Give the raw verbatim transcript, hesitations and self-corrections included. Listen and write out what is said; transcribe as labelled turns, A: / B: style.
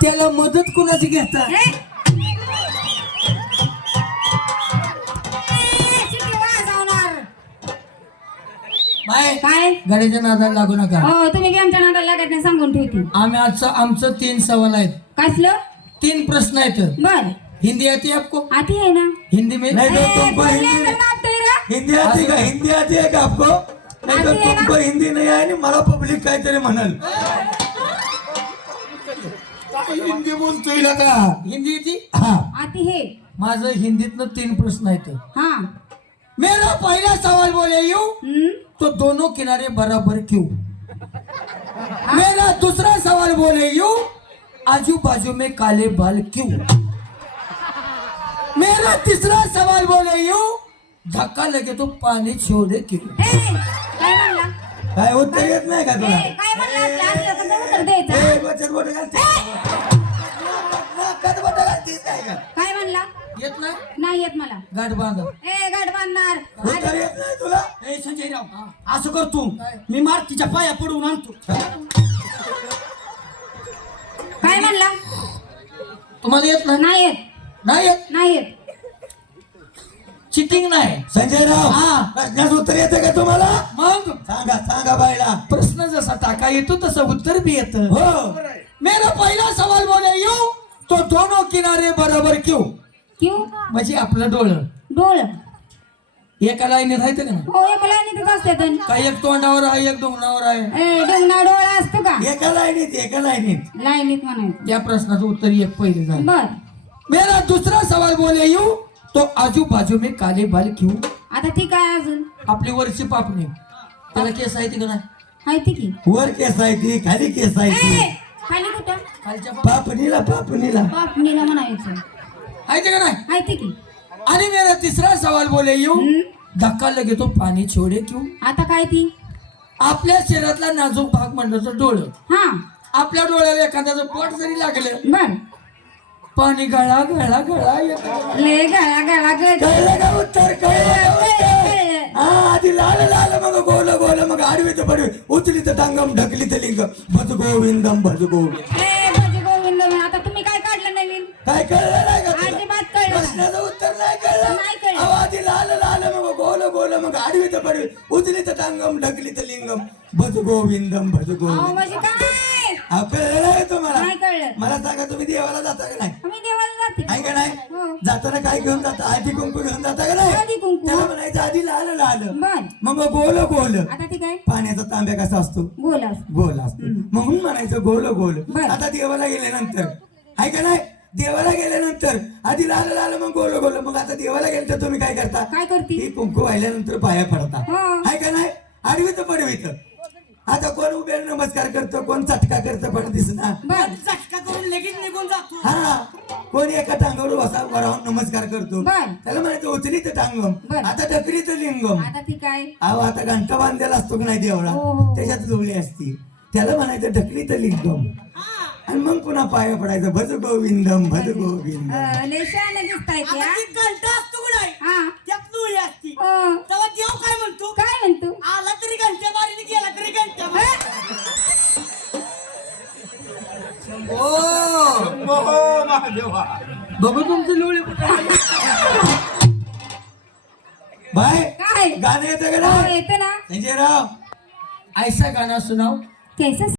A: त्याला मदत कुणाची घेता?
B: ए, शिट्टी वाजवणार.
A: बाय
B: काय
A: गाडीच्या नादाला लागू नका.
B: हो तुम्ही बी आमच्या नादाला लागत नाही सांगून ठेवती.
A: आम्ही आजचं आमचं तीन सवाल आहेत,
B: कसलं?
A: तीन प्रश्न आहेत.
B: बर
A: हिंदी आती है आपको?
B: आती है ना?
A: हिंदी में
C: नहीं तो
B: ए,
C: तुमको
B: बोलने
C: हिंदी
B: तर नाचतोय रे.
C: हिंदी आती का हिंदी आती है का आपको? नहीं तो
B: आती है ना?
C: तुमको हिंदी नहीं आहे आणि मला पब्लिक काहीतरी म्हणाल. हिंदी बोलतोय ना का?
A: हिंदी येते?
C: हा
B: आती है.
A: माझं हिंदीतनं तीन प्रश्न आहेत.
B: हाँ.
A: मेरा पहला सवाल बोले यू
B: हम्म.
A: तो दोनों किनारे बराबर क्यों? मेरा दूसरा सवाल बोले यू आजू बाजू में काले बाल क्यों? मेरा तीसरा सवाल बोले यू धक्का लगे तो पानी छोड़े क्यों?
B: ए, काय म्हणला?
C: काय उत्तर येत नाही का
B: ए,
C: तुला?
B: काय म्हणला? असलं तर उत्तर द्यायचं.
C: ए, बचत बोट घालते. नाकात बोट घालतेस काय का?
B: काय म्हणला?
A: येत नाही?
B: नाही येत मला.
A: गाठ बांधा.
B: ए गाठ बांधणार.
C: उत्तर येत नाही तुला?
D: ए संजयराव असं कर तू मी मार तिच्या पाया पडून आणतो.
B: काय म्हणला?
A: तुम्हाला येत नाही?
B: नाही येत.
A: नाही येत.
B: नाही येत.
A: चिटिंग नाही.
C: संजयराव
A: हा.
C: प्रश्नाचं उत्तर येतं का तुम्हाला?
A: मग
C: सांगा सांगा बायला.
A: प्रश्न जसा टाका येतो तसं उत्तर भी येतं.
C: हो
A: मेरा पहला सवाल बोले यू तो दोनों किनारे बराबर क्यों?
B: क्यों?
A: म्हणजे आपलं डोळं
B: डोळ.
A: एका लाईनीत आहे का नाही?
B: हो एक लाईनीतच असते तर.
A: काही एक तोंडावर आहे एक डोंगरावर आहे.
B: ए डोंगना डोळा असतो का?
C: एका लाईनीत एका लाईनीत.
B: लाईनीत म्हणायचं.
A: त्या प्रश्नाचं उत्तर एक पहिले झालं.
B: बर
A: मेरा दूसरा सवाल बोले यू तो आजू बाजू में काले बाल क्यों?
B: आता ती काय अजून?
A: आपली वरची पापणी त्याला केस आहे का नाही?
B: माहिती की?
C: वर केस आहे ती खाली केस आहे ती.
B: ए, खाली कुठं?
A: खालच्या पाप
C: पापणीला पापणीला.
B: पापणीला म्हणायचं.
A: आहे का नाही?
B: माहिती की?
A: आणि मेरा तीसरा सवाल बोले यू
B: हम्म.
A: धक्का लगे तो पाणी छोडे क्यों?
B: आता काय ती?
A: आपल्या शरीरातला नाजूक भाग म्हणलं तर डोळं.
B: हा
A: आपल्या डोळ्याला एखाद्याचं पोट जरी लागलं
B: बर
A: पाणी गळा गळा गळा येतं.
B: ले गळा गळा गळ.
C: कळलं का उत्तर? कळलं का उत्तर? हा आधी लाल लाल मग गोल गोल मग आडवी तर पडवी उचली तर टांगम ढकली तर लिंग भज गोविंदम भज गोविंद.
B: ए भजी गोविंद आता तुम्ही काय काढलं नवीन?
C: काय कळलं नाही का तुला?
B: अजिबात कळलं नाही.
C: प्रश्नाचं उत्तर नाही कळलं?
B: नाही कळलं.
C: अहो, आधी लाल लाल मग गोल गोल मग आडवी तर पडवी उचली तर टांगम ढकली तर लिंगम भज गोविंदम भज
B: अहो
C: गोविंद.
B: म्हणजे काय?
C: हा कळलं नाही तुम्हाला?
B: नाही कळलं.
C: मला सांगा तुम्ही देवाला जाता का नाही?
B: आम्ही देवाला जाते.
C: आहे का नाही?
B: हो.
C: जाताना काय घेऊन जाता? आधी कुंकू घेऊन जाता का नाही?
B: हळदी कुंकू.
C: त्याला म्हणायचं आधी लाल लाल
B: बर
C: मग गोल गोल.
B: आता ती काय?
C: पाण्याचा तांब्या कसा असतो?
B: गोल असतो.
C: गोल असतो म्हणून म्हणायचं गोल गोल.
B: बर.
C: आता देवाला गेल्यानंतर आहे का नाही? देवाला गेल्यानंतर आधी लाल लाल मग गोल गोल मग आता देवाला गेल्यानंतर तुम्ही काय करता?
B: काय करती?
C: ही कुंकू वाहिल्यानंतर पाया पडता.
B: हो.
C: आहे का नाही? आडवीत पडवीत. आता कोण उभ्या नमस्कार करतो कोण चटका करतो पण दिसणार.
B: बर
D: झटका करून लगेच निघून जातो.
C: हा कोणी एका टांगावर बसा उभा राहून नमस्कार करतो.
B: बर.
C: त्याला म्हणायचं उचलीत टांगम
B: बर.
C: आता ढकलीत लिंगम.
B: आता ती काय?
C: अहो आता घंटा बांधलेला असतो की नाही देवळा
B: हो, हो.
C: त्याच्यात जुळली असती त्याला म्हणायचं ढकलीत लिंगम आणि मग पुन्हा पाया पडायचं भज गोविंदम भज गोविंदम.
B: अं, लय शहाणं दिसताय की,
D: आता
B: हा?
D: ती घंटा असतो की नाही
B: हा
D: त्यात लुळी असती.
B: अं,
D: तेव्हा देव काय म्हणतो?
B: काय म्हणतो?
D: आला तरी घंट्या बारीने गेला तरी घंट्या बारी.
A: बघू तुमची लोळी
C: बाय
B: काय?
C: गाणं येतं का
B: हो,
C: नाही?
B: येतं ना.
C: संजयराव
A: ऐसा गाना सुनाओ.
B: कैसा